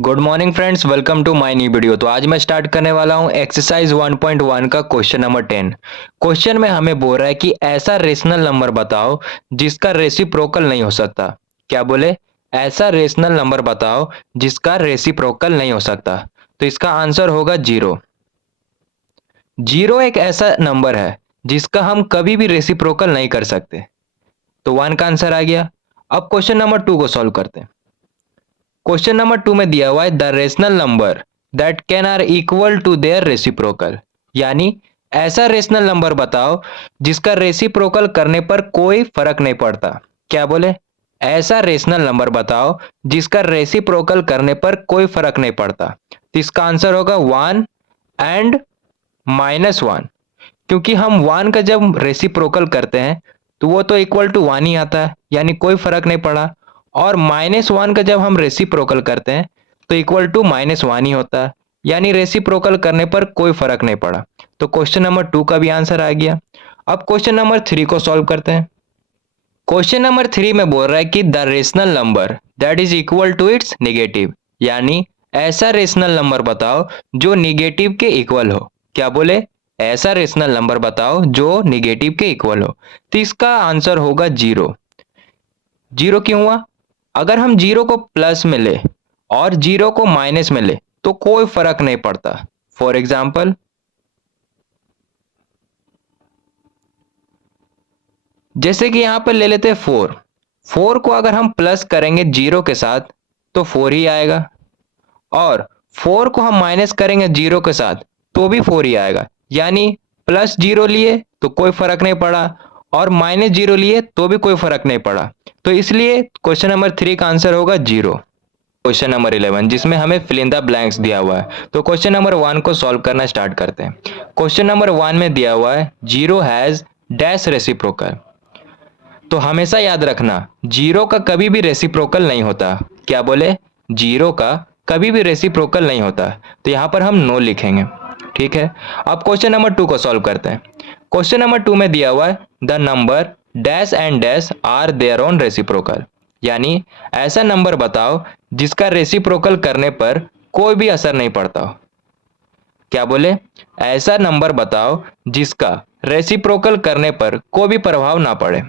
Good morning friends, welcome to my new video. तो आज मैं स्टार्ट करने वाला हूं एक्सरसाइज 1.1 का क्वेश्चन नंबर 10। क्वेश्चन में हमें बोल रहा है कि ऐसा रेशनल नंबर बताओ जिसका रेसिप्रोकल नहीं हो सकता। क्या बोले? ऐसा रेशनल नंबर बताओ जिसका रेसिप्रोकल नहीं हो सकता। तो इसका आंसर होगा जीरो। जीरो एक ऐसा नंबर है जिसका हम कभी भी रेसिप्रोकल नहीं कर सकते। तो वन का आंसर आ गया। अब क्वेश्चन नंबर 2 को सॉल्व करते हैं। क्वेश्चन नंबर 2 में दिया हुआ है the rational number that can are equal to their reciprocal. यानी ऐसा रेशनल नंबर बताओ जिसका रेसिप्रोकल करने पर कोई फर्क नहीं पड़ता। क्या बोले? ऐसा रेशनल नंबर बताओ जिसका रेसिप्रोकल करने पर कोई फर्क नहीं पड़ता। तो इसका आंसर होगा वन एंड माइनस वन। क्योंकि हम वन का जब रेसिप्रोकल करते हैं तो वो तो इक्वल टू वन ही आता है, यानी कोई फर्क नहीं पड़ा। और माइनस वन का जब हम रेसिप्रोकल करते हैं तो इक्वल टू माइनस वन ही होता है, यानी रेसिप्रोकल करने पर कोई फर्क नहीं पड़ा। तो क्वेश्चन नंबर 2 का भी आंसर आ गया। अब क्वेश्चन नंबर 3 को सॉल्व करते हैं। क्वेश्चन नंबर 3 में बोल रहा है कि the rational number that is equal to its negative. यानी ऐसा रेशनल नंबर बताओ जो निगेटिव के इक्वल हो। क्या बोले? ऐसा रेशनल नंबर बताओ जो निगेटिव के इक्वल हो। तो इसका आंसर होगा जीरो। जीरो क्यों हुआ? अगर हम जीरो को प्लस में ले और जीरो को माइनस में ले तो कोई फर्क नहीं पड़ता। फॉर एग्जाम्पल, जैसे कि यहां पर ले लेते हैं फोर। फोर को अगर हम प्लस करेंगे जीरो के साथ तो फोर ही आएगा, और फोर को हम माइनस करेंगे जीरो के साथ तो भी फोर ही आएगा। यानी प्लस जीरो लिए तो कोई फर्क नहीं पड़ा, और माइनस जीरो लिए तो भी कोई फर्क नहीं पड़ा। तो इसलिए क्वेश्चन नंबर 3 का आंसर होगा जीरो। क्वेश्चन नंबर 11 जिसमें हमें फिल इन द ब्लैंक्स दिया हुआ है। तो क्वेश्चन नंबर 1 को सॉल्व करना स्टार्ट करते हैं। क्वेश्चन नंबर 1 में दिया हुआ है जीरो हैज डैश रेसिप्रोकल। तो हमेशा याद रखना जीरो का कभी भी रेसिप्रोकल नहीं होता। क्या बोले? जीरो का कभी भी रेसिप्रोकल नहीं होता। तो यहां पर हम नो लिखेंगे। ठीक है। अब क्वेश्चन नंबर 2 को सॉल्व करते हैं। क्वेश्चन नंबर 2 में दिया हुआ है the number dash and dash are their own reciprocal. यानी ऐसा नंबर बताओ जिसका रेसिप्रोकल करने पर कोई भी असर नहीं पड़ता हो। क्या बोले? ऐसा नंबर बताओ जिसका रेसिप्रोकल करने पर कोई भी प्रभाव ना पड़े।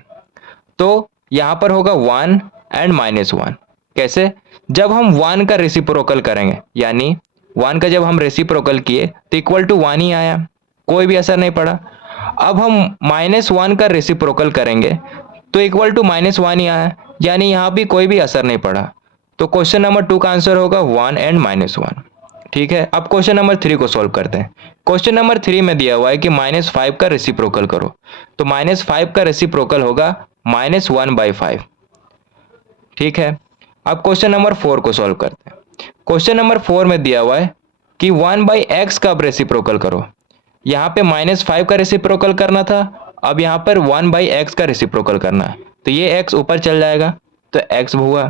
तो यहां पर होगा वन एंड माइनस वन। कैसे? जब हम वन का रेसिप्रोकल करेंगे, यानी वन का जब हम रेसिप्रोकल किए तो इक्वल टू वन ही आया, कोई भी असर नहीं पड़ा। अब हम माइनस वन का रेसिप्रोकल करेंगे तो इक्वल टू माइनस वन ही आया, यानी यहां भी कोई भी असर नहीं पड़ा। तो क्वेश्चन नंबर 2 का आंसर होगा वन एंड माइनस वन। ठीक है। अब क्वेश्चन नंबर 3 को सॉल्व करते हैं। क्वेश्चन नंबर 3 में दिया हुआ है कि माइनस फाइव का रेसिप्रोकल करो। तो माइनस फाइव का रेसिप्रोकल होगा माइनस वन बाई फाइव। ठीक है। अब क्वेश्चन नंबर 4 को सॉल्व करते हैं। क्वेश्चन नंबर 4 में दिया हुआ है कि वन बाई एक्स का रेसिप्रोकल करो। यहाँ पे माइनस फाइव का रेसिप्रोकल करना था, अब यहाँ पर वन बाई एक्स का रेसिप्रोकल करना है। तो ये एक्स ऊपर चल जाएगा तो एक्स हुआ।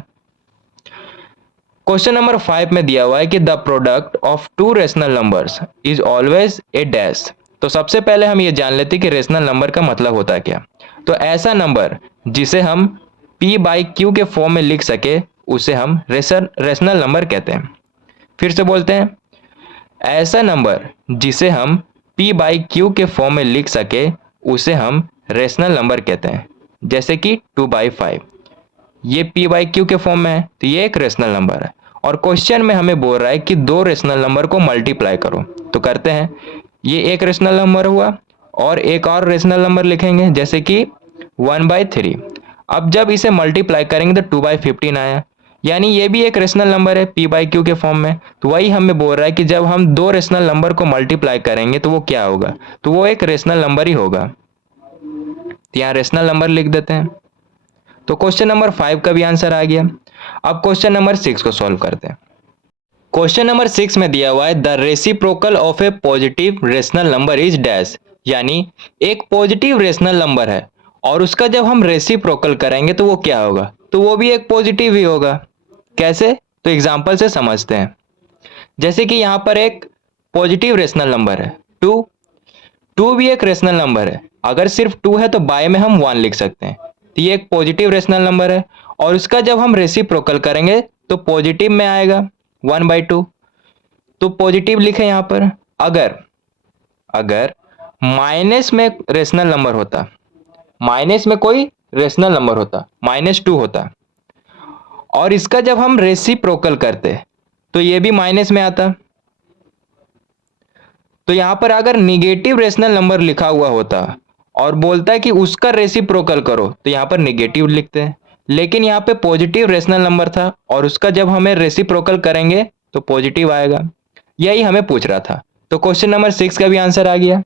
क्वेश्चन नंबर 5 में दिया हुआ है कि the product of two rational numbers is always a dash. तो सबसे पहले हम ये जान लेते हैं कि रेशनल नंबर का मतलब होता है क्या। तो ऐसा नंबर जिसे हम p बाई क्यू के फॉर्म में लिख सके उसे हम रेशनल नंबर कहते हैं। फिर से बोलते हैं, ऐसा नंबर जिसे हम p बाई क्यू के फॉर्म में लिख सके उसे हम रेशनल नंबर कहते हैं। जैसे कि 2/5, ये p बाई क्यू के फॉर्म में है तो ये एक रेशनल नंबर है। और क्वेश्चन में हमें बोल रहा है कि दो रेशनल नंबर को मल्टीप्लाई करो। तो करते हैं, ये एक रेशनल नंबर हुआ और एक और रेशनल नंबर लिखेंगे जैसे कि 1/3। अब जब इसे मल्टीप्लाई करेंगे तो 2/15 आया, यानी ये भी एक रेशनल नंबर है p बाई क्यू के फॉर्म में। तो वही हमें बोल रहा है कि जब हम दो रेशनल नंबर को मल्टीप्लाई करेंगे तो वो क्या होगा, तो वो एक रेशनल नंबर ही होगा। तो यहाँ रेशनल नंबर लिख देते हैं। तो क्वेश्चन नंबर 5 का भी आंसर आ गया। अब क्वेश्चन नंबर 6 को सॉल्व करते हैं। क्वेश्चन नंबर 6 में दिया हुआ है the reciprocal of A positive rational number is dash. यानी एक पॉजिटिव रेशनल नंबर है और उसका जब हम रेसिप्रोकल करेंगे तो वो क्या होगा, तो वो भी एक पॉजिटिव ही होगा। कैसे? तो एग्जांपल से समझते हैं। जैसे कि यहाँ पर एक पॉजिटिव रेशनल नंबर है टू। टू भी एक रेशनल नंबर है, अगर सिर्फ टू है तो बाय में हम वन लिख सकते हैं। तो ये एक पॉजिटिव रेशनल नंबर है और उसका जब हम रेसिप्रोकल करेंगे तो पॉजिटिव में आएगा। 1/2। तो पॉजिटिव लिखे यहां पर। अगर अगर माइनस में रेशनल नंबर होता, माइनस में कोई रेशनल नंबर होता, -2 होता, और इसका जब हम रेसिप्रोकल करते तो ये भी माइनस में आता। तो यहां पर अगर निगेटिव रेशनल नंबर लिखा हुआ होता और बोलता है कि उसका रेसिप्रोकल करो, तो यहां पर निगेटिव लिखते हैं। लेकिन यहां पे पॉजिटिव रेशनल नंबर था और उसका जब हमें रेसिप्रोकल करेंगे तो पॉजिटिव आएगा। यही हमें पूछ रहा था। तो क्वेश्चन नंबर 6 का भी आंसर आ गया।